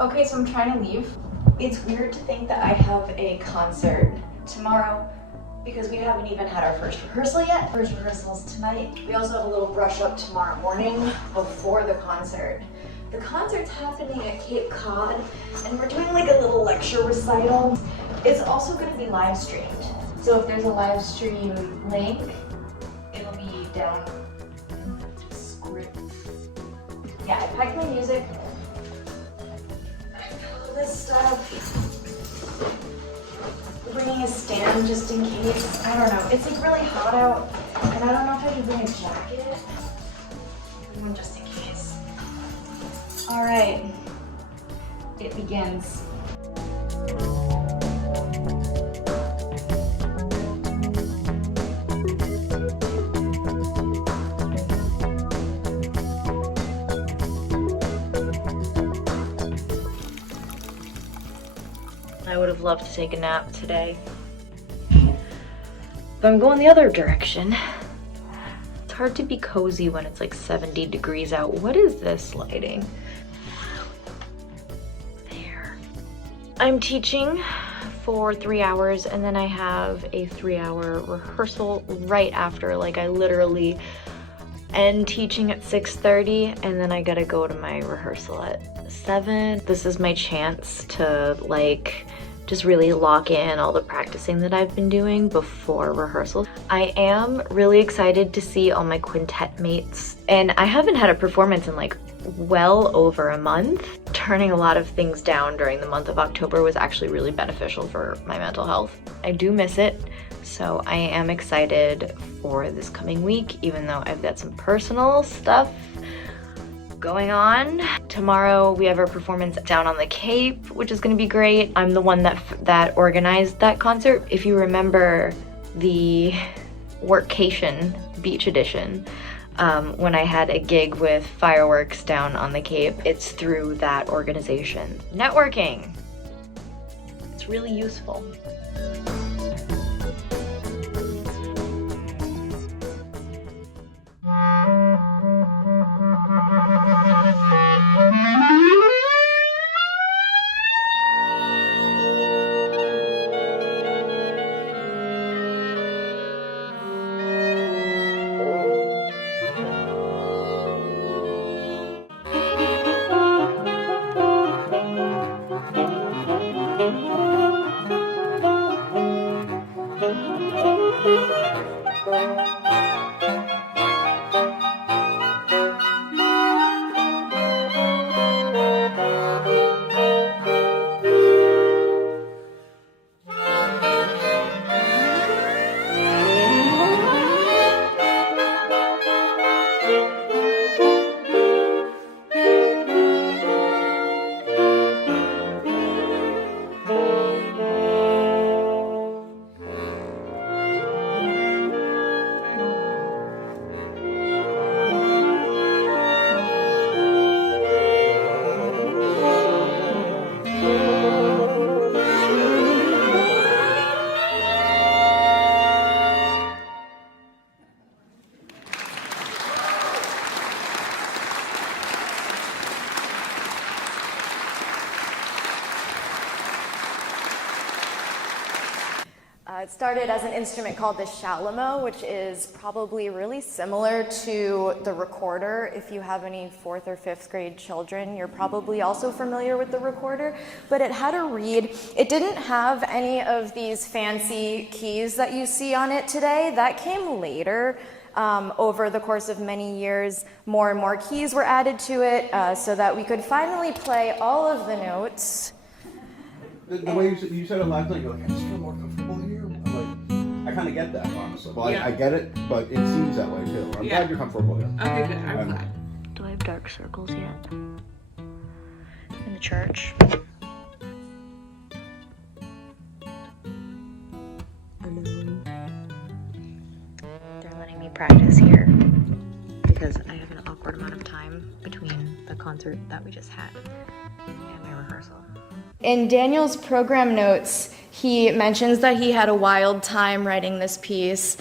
Okay, so I'm trying to leave. It's weird to think that I have a concert tomorrow because we haven't even had our first rehearsal yet. First rehearsal's tonight. We also have a little brush up tomorrow morning before the concert. The concert's happening at Cape Cod and we're doing like a little lecture recital. It's also going to be live streamed. So if there's a live stream link, it'll be down in the script. Yeah, I packed my music. This stuff. Bringing a stand just in case. I don't know. It's like really hot out, and I don't know if I should bring a jacket. Bring one just in case. All right, it begins. I would have loved to take a nap today, but I'm going the other direction. It's hard to be cozy when it's like 70 degrees out. What is this lighting? There. I'm teaching for 3 hours and then I have a 3-hour rehearsal right after. Like I literally end teaching at 6:30 and then I gotta go to my rehearsal at 7. This is my chance to like just really lock in all the practicing that I've been doing before rehearsal. I am really excited to see all my quintet mates, and I haven't had a performance in like well over a month. Turning a lot of things down during the month of October was actually really beneficial for my mental health. I do miss it, so I am excited for this coming week, even though I've got some personal stuff going on. Tomorrow we have our performance down on the Cape, which is going to be great. I'm the one that organized that concert. If you remember the Workcation Beach Edition, when I had a gig with fireworks down on the Cape, it's through that organization. Networking. It's really useful. It started as an instrument called the shalamo, which is probably really similar to the recorder. If you have any 4th or 5th grade children, you're probably also familiar with the recorder, but it had a reed. It didn't have any of these fancy keys that you see on it today. That came later. Over the course of many years, more and more keys were added to it so that we could finally play all of the notes. The way you said it last night, you're like, I just feel more comfortable here. I'm like, I kind of get that, honestly. Well, Yeah. I get it, but it seems that way too. I'm glad you're comfortable here. Okay, good. I'm glad. Do I have dark circles yet? In the church? Hello. They're letting me practice here because I have an awkward amount of time between the concert that we just had and my rehearsal. In Daniel's program notes, he mentions that he had a wild time writing this piece.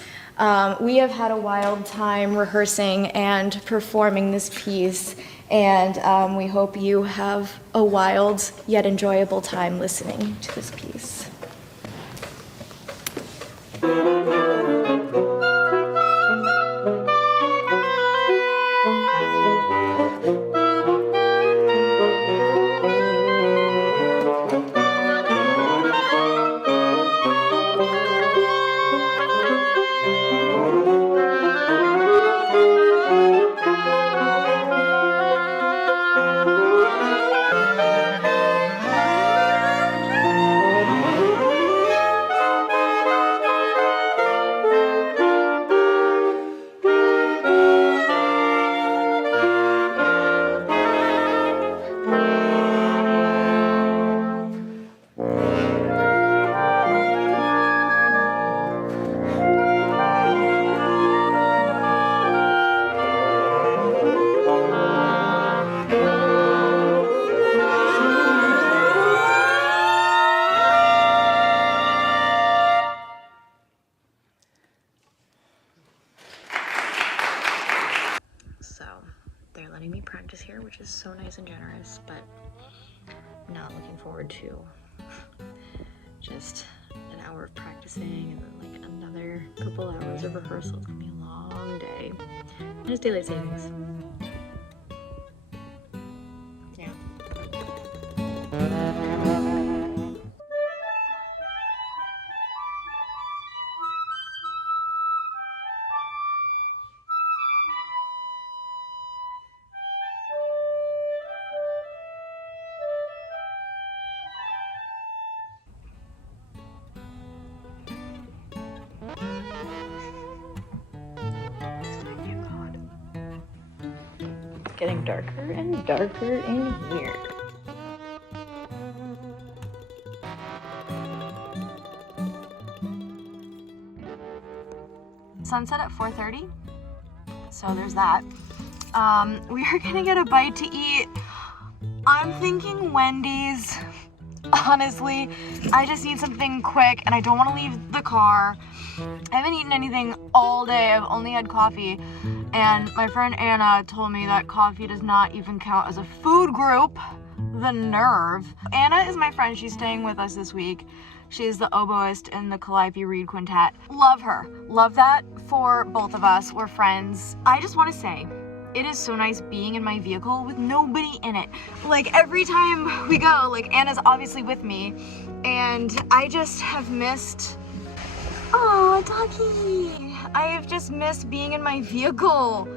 We have had a wild time rehearsing and performing this piece, And we hope you have a wild yet enjoyable time listening to this piece. So they're letting me practice here, which is so nice and generous, but I'm not looking forward to just an hour of practicing and then like another couple hours of rehearsal. It's gonna be a long day. And it's daylight savings. Yeah. It's getting darker and darker in here. Sunset at 4:30, so there's that. We are gonna get a bite to eat. I'm thinking Wendy's. Honestly, I just need something quick and I don't want to leave the car. I haven't eaten anything all day. I've only had coffee, and my friend Anna told me that coffee does not even count as a food group. The nerve. Anna is my friend. She's staying with us this week. She's the oboist in the Calliope Reed Quintet. Love her. Love that for both of us. We're friends. I just want to say, it is so nice being in my vehicle with nobody in it. Like every time we go, like Anna's obviously with me, and I just have missed, oh, doggy. I have just missed being in my vehicle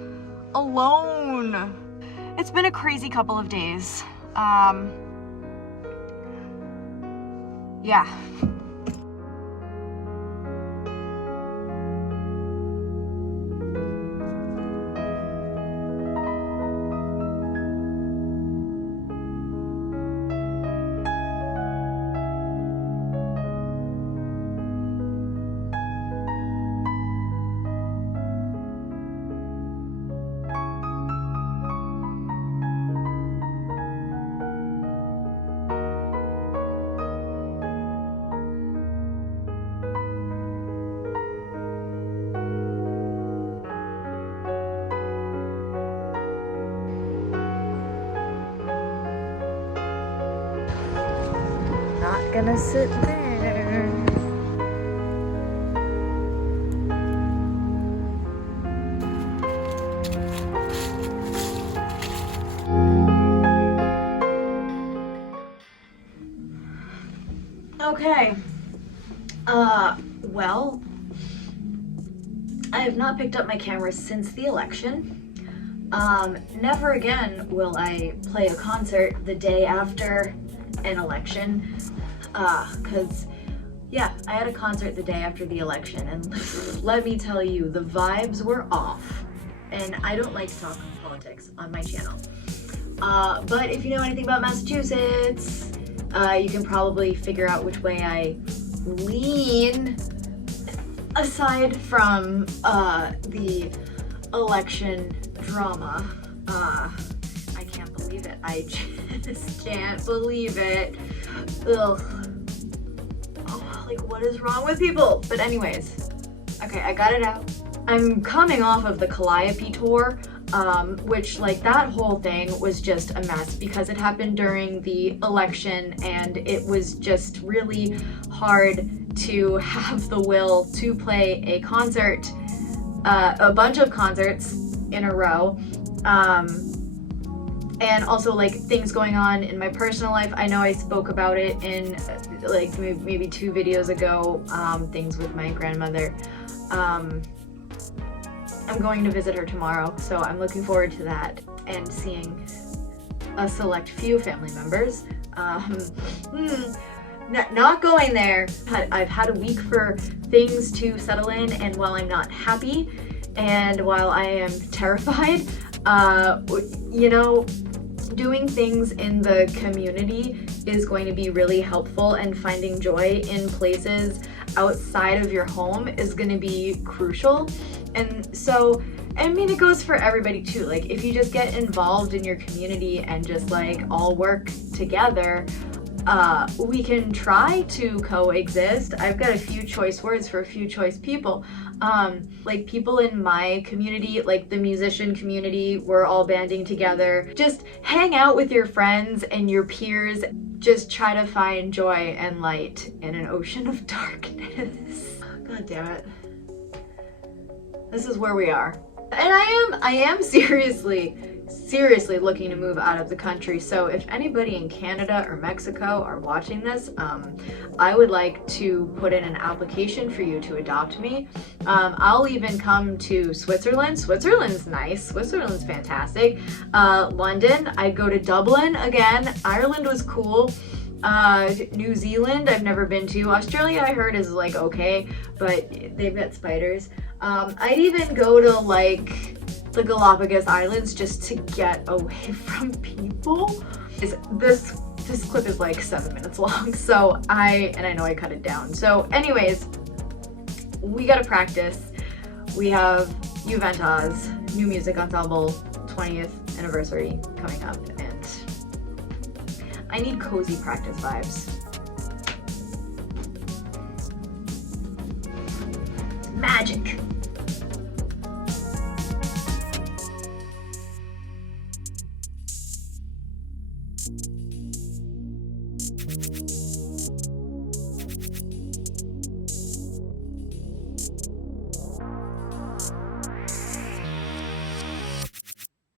alone. It's been a crazy couple of days. Yeah. Not gonna sit there. Okay. Well, I have not picked up my camera since the election. Never again will I play a concert the day after an election. Cause yeah, I had a concert the day after the election, and let me tell you, the vibes were off. And I don't like to talk politics on my channel. But if you know anything about Massachusetts, you can probably figure out which way I lean, aside from the election drama. I can't believe it. I just can't believe it. Ugh. Oh, like, what is wrong with people? But anyways, okay, I got it out. I'm coming off of the Calliope tour. which like that whole thing was just a mess because it happened during the election and it was just really hard to have the will to play a concert, a bunch of concerts in a row. And also like things going on in my personal life. I know I spoke about it in like maybe 2 videos ago, things with my grandmother. I'm going to visit her tomorrow, so I'm looking forward to that and seeing a select few family members. Not going there. I've had a week for things to settle in, and while I'm not happy and while I am terrified, you know, doing things in the community is going to be really helpful, and finding joy in places outside of your home is going to be crucial. And so, I mean, it goes for everybody too. Like, if you just get involved in your community and just like all work together, we can try to coexist. I've got a few choice words for a few choice people. Like people in my community, like the musician community, we're all banding together. Just hang out with your friends and your peers. Just try to find joy and light in an ocean of darkness. God damn it. This is where we are. And I am seriously looking to move out of the country. So if anybody in Canada or Mexico are watching this, I would like to put in an application for you to adopt me. I'll even come to Switzerland. Switzerland's nice. Switzerland's fantastic. London, I'd go to Dublin again. Ireland was cool. New Zealand, I've never been to. Australia, I heard, is like okay, but they've got spiders. I'd even go to like the Galapagos Islands just to get away from people. This clip is like 7 minutes long, so I know I cut it down. So anyways, we gotta practice. We have Juventus, new music ensemble, 20th anniversary coming up, and I need cozy practice vibes. Magic.